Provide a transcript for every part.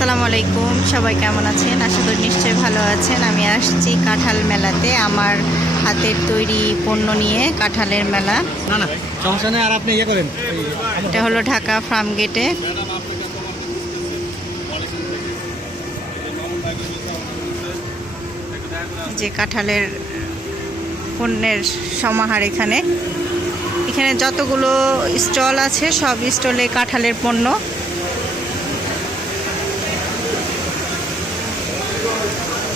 আসসালামু আলাইকুম। সবাই কেমন আছেন? আশা করি নিশ্চয়ই ভালো আছেন। আমি আসছি কাঁঠাল মেলাতে। আমার হাতের তৈরি পণ্য নিয়ে কাঁঠালের মেলা। আর আপনি ইয়ে করেন। এটা হলো ঢাকা ফার্ম গেটে। যে কাঁঠালের পণ্যের সমাহার এখানে। এখানে যতগুলো স্টল আছে সব স্টলে কাঁঠালের পণ্য।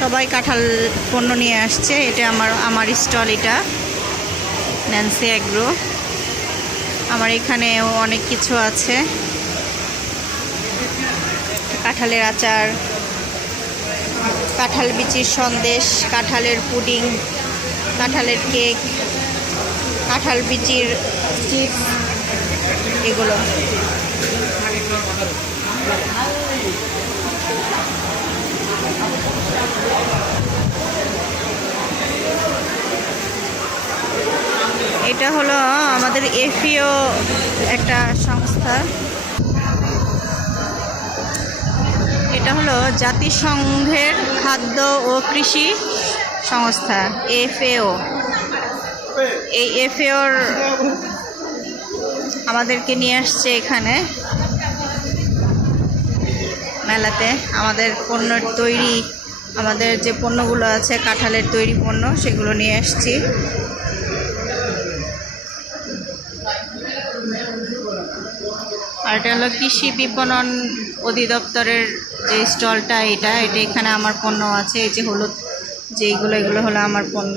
সবাই কাঁঠাল পণ্য নিয়ে আসছে। এটা আমার আমার স্টল এটা। ন্যান্সি অ্যাগ্রো আমার এখানেও অনেক কিছু আছে। কাঁঠালের আচার, কাঁঠাল বিচির সন্দেশ, কাঁঠালের পুডিং, কাঁঠালের কেক, কাঁঠাল বিচির চিপস, এগুলো। এটা হলো আমাদের এফিও একটা সংস্থা। এটা হলো জাতিসংঘের খাদ্য ও কৃষি সংস্থা, এফএও। এই এফএওর আমাদেরকে নিয়ে আসছে এখানে। মেলাতে আমাদের পণ্যের তৈরি, আমাদের যে পণ্যগুলো আছে, কাঁঠালের তৈরি পণ্য, সেগুলো নিয়ে আসছি। এটা হলো কৃষি বিপণন অধিদপ্তরের যে স্টলটা, এটা এটা এখানে আমার পণ্য আছে, এই যে হলুদ যেইগুলো, এগুলো হলো আমার পণ্য।